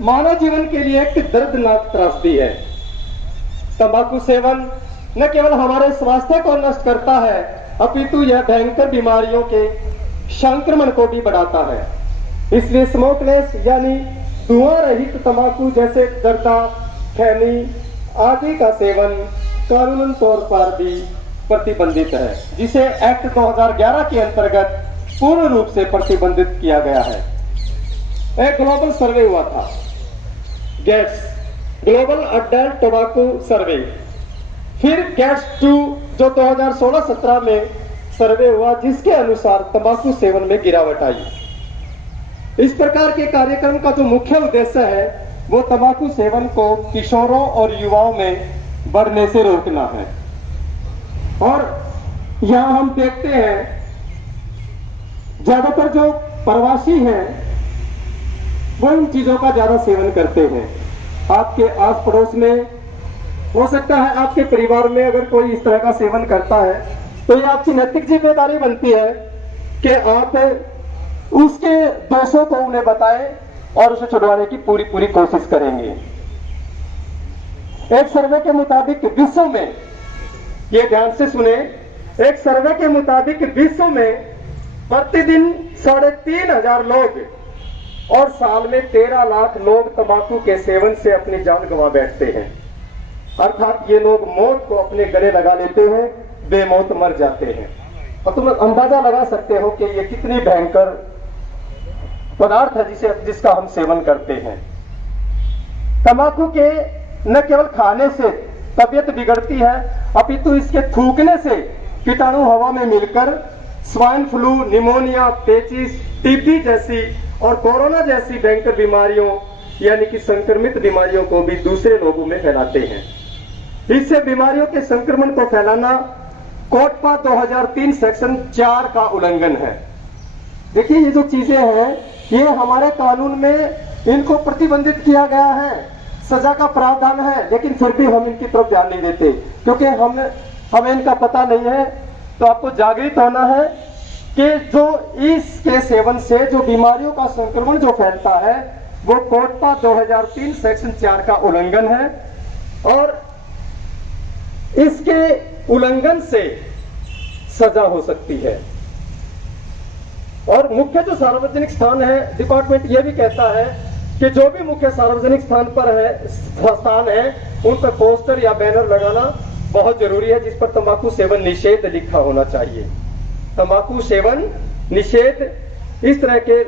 मानव जीवन के लिए एक दर्दनाक त्रासदी है। तंबाकू सेवन न केवल हमारे स्वास्थ्य को नष्ट करता है, अपितु यह भयंकर बीमारियों के संक्रमण को भी बढ़ाता है। इसलिए स्मोकलेस यानी धुआं रहित तंबाकू जैसे जर्दा, खैनी आदि का सेवन कानूनन तौर पर भी प्रतिबंधित है, जिसे एक्ट 2011 के अंतर्गत पूर्ण रूप से प्रतिबंधित किया गया है। एक ग्लोबल सर्वे हुआ था, गेट्स ग्लोबल अडल्ट टोबैको सर्वे, फिर गेट्स 2 जो 2016-17 में सर्वे हुआ, जिसके अनुसार तंबाकू सेवन में गिरावट आई। इस प्रकार के कार्यक्रम का जो मुख्य उद्देश्य है वो तंबाकू सेवन को किशोरों और युवाओं में बढ़ने से रोकना है। और यहां हम देखते हैं ज्यादातर जो प्रवासी हैं वो इन चीजों का ज्यादा सेवन करते हैं। आपके आस पड़ोस में हो सकता है, आपके परिवार में अगर कोई इस तरह का सेवन करता है तो ये आपकी नैतिक जिम्मेदारी बनती है कि आप उसके दोषों को उन्हें बताएं और उसे छुड़वाने की पूरी कोशिश करेंगे। एक सर्वे के मुताबिक विश्व में, ये ध्यान से सुने, एक सर्वे के मुताबिक विश्व में प्रतिदिन 3,500 लोग और साल में 13 लाख लोग तंबाकू के सेवन से अपनी जान गंवा बैठते हैं। अर्थात ये लोग मौत को अपने गले लगा लेते हैं, बेमौत मर जाते हैं। और तुम अंदाजा लगा सकते हो कि ये कितनी भयंकर पदार्थ है जिसका हम सेवन करते हैं। तंबाकू के न केवल खाने से तबीयत बिगड़ती है, अपितु इसके थूकने से कीटाणु हवा में मिलकर स्वाइन फ्लू, निमोनिया, पेचिस, टीबी जैसी और कोरोना जैसी भयंकर बीमारियों यानी कि संक्रमित बीमारियों को भी दूसरे लोगों में फैलाते हैं। इससे बीमारियों के संक्रमण को फैलाना कोटपा 2003 सेक्शन 4 का उल्लंघन है। देखिए, ये जो चीजें हैं ये हमारे कानून में इनको प्रतिबंधित किया गया है, सजा का प्रावधान है, लेकिन फिर भी हम इनकी तरफ ध्यान नहीं देते क्योंकि हमें इनका पता नहीं है। तो आपको जागृत होना है कि जो इसके सेवन से जो बीमारियों का संक्रमण जो फैलता है वो कोटपा 2003 सेक्शन 4 का उल्लंघन है और इसके उल्लंघन से सजा हो सकती है। और मुख्य जो सार्वजनिक स्थान है, डिपार्टमेंट ये भी कहता है कि जो भी मुख्य सार्वजनिक स्थान है उन पर पोस्टर या बैनर लगाना बहुत जरूरी है जिस पर तंबाकू सेवन निषेध लिखा होना चाहिए। तंबाकू सेवन निषेध, इस तरह के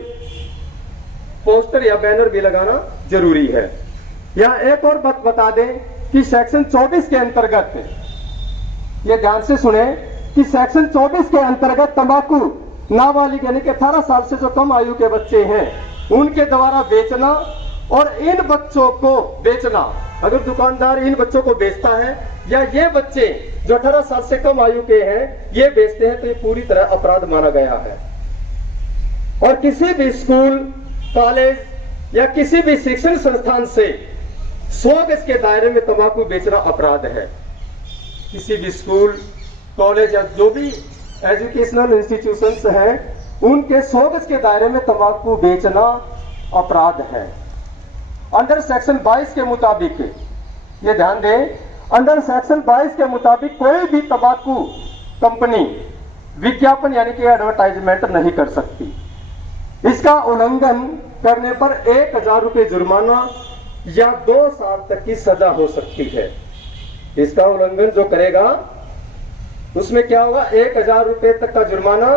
पोस्टर या बैनर भी लगाना जरूरी है। यहाँ एक और बात बता दें कि सेक्शन 24 के अंतर्गत, ये ध्यान से सुने कि सेक्शन 24 के अंतर्गत तंबाकू नाबालिग यानी कि 18 साल से जो कम आयु के बच्चे हैं उनके द्वारा बेचना और इन बच्चों को बेचना, अगर दुकानदार इन बच्चों को बेचता है या ये बच्चे जो 18 साल से कम आयु के हैं ये बेचते हैं तो ये पूरी तरह अपराध माना गया है। और किसी भी स्कूल, कॉलेज या किसी भी शिक्षण संस्थान से 100 गज के दायरे में तंबाकू बेचना अपराध है। किसी भी स्कूल, कॉलेज या जो भी एजुकेशनल इंस्टीट्यूशंस हैं उनके 100 गज के दायरे में तंबाकू बेचना अपराध है। अंडर सेक्शन 22 के मुताबिक, ये ध्यान दें, अंडर सेक्शन 22 के मुताबिक कोई भी तंबाकू कंपनी विज्ञापन यानी कि एडवर्टाइजमेंट नहीं कर सकती। इसका उल्लंघन करने पर 1,000 रुपए जुर्माना या 2 साल तक की सजा हो सकती है। इसका उल्लंघन जो करेगा उसमें क्या होगा, 1,000 रुपए तक का जुर्माना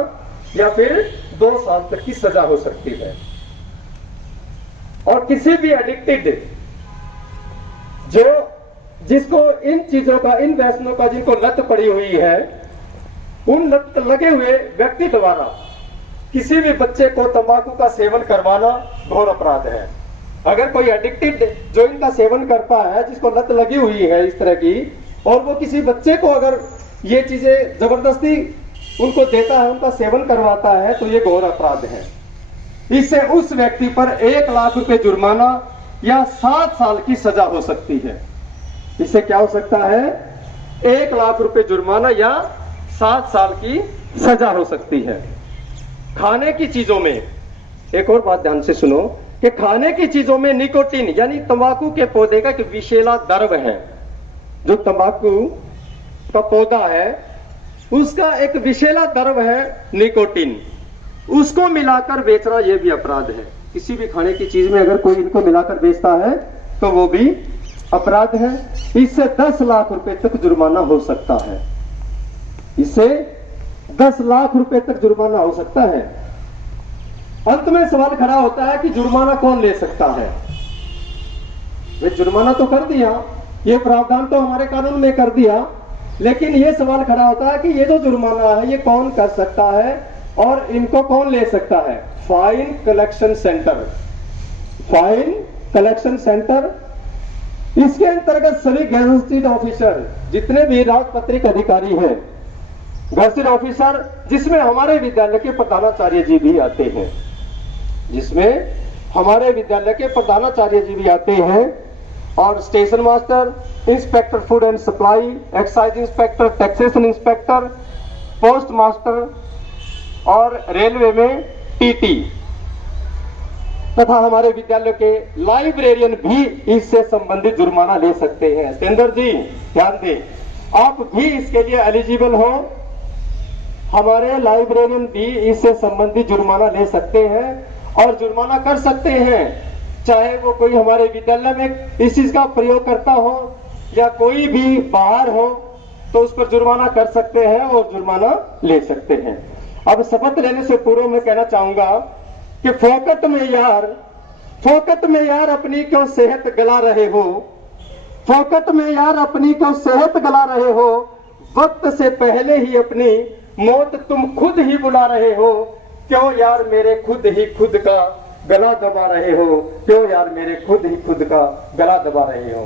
या फिर 2 साल तक की सजा हो सकती है। और किसी भी एडिक्टेड जिसको इन चीजों का, इन व्यसनों का जिनको लत पड़ी हुई है, उन लत लगे हुए व्यक्ति द्वारा किसी भी बच्चे को तंबाकू का सेवन करवाना घोर अपराध है। अगर कोई एडिक्टेड जो इनका सेवन करता है, जिसको लत लगी हुई है इस तरह की, और वो किसी बच्चे को अगर ये चीजें जबरदस्ती उनको देता है, उनका सेवन करवाता है, तो ये घोर अपराध है। इससे उस व्यक्ति पर 1 लाख रुपए जुर्माना या 7 साल की सजा हो सकती है। इससे क्या हो सकता है, 1 लाख रुपए जुर्माना या 7 साल की सजा हो सकती है। खाने की चीजों में एक और बात ध्यान से सुनो कि खाने की चीजों में निकोटीन यानी तंबाकू के पौधे का एक विषैला द्रव्य है। जो तंबाकू का पौधा है उसका एक विषैला द्रव्य है निकोटीन, उसको मिलाकर बेचना यह भी अपराध है। किसी भी खाने की चीज में अगर कोई इनको मिलाकर बेचता है तो वो भी अपराध है। इससे 10 लाख रुपए तक जुर्माना हो सकता है। इससे 10 लाख रुपए तक जुर्माना हो सकता है। अंत में सवाल खड़ा होता है कि जुर्माना कौन ले सकता है। वे जुर्माना तो कर दिया, ये प्रावधान तो हमारे कानून में कर दिया, लेकिन ये सवाल खड़ा होता है कि ये जो जुर्माना है ये कौन कर सकता है और इनको कौन ले सकता है। Fine collection centre, fine collection centre, इसके अंतर्गत सभी गैजेटेड ऑफिसर जितने भी राजपत्रित अधिकारी हैं, गैजेटेड ऑफिसर, जिसमें हमारे विद्यालय के प्रधानाचार्य जी भी आते हैं, जिसमें हमारे विद्यालय के प्रधानाचार्य जी भी आते हैं, और station master, inspector food and supply, excise inspector, taxation inspector, post master और रेलवे में टीटी तथा हमारे विद्यालय के लाइब्रेरियन भी इससे संबंधित जुर्माना ले सकते हैं। सुरेंद्र जी ध्यान दें, आप भी इसके लिए एलिजिबल हो। हमारे लाइब्रेरियन भी इससे संबंधित जुर्माना ले सकते हैं और जुर्माना कर सकते हैं, चाहे वो कोई हमारे विद्यालय में इस चीज का प्रयोग करता हो या कोई भी बाहर हो, तो उस पर जुर्माना कर सकते हैं और जुर्माना ले सकते हैं। अब शपथ लेने से पूर्व मैं कहना चाहूंगा कि फोकट में यार अपनी क्यों सेहत गला रहे हो, फोकट में यार अपनी क्यों सेहत गला रहे हो, वक्त से पहले ही अपनी मौत तुम खुद ही बुला रहे हो, क्यों यार मेरे खुद ही खुद का गला दबा रहे हो, क्यों यार मेरे खुद ही खुद का गला दबा रहे हो।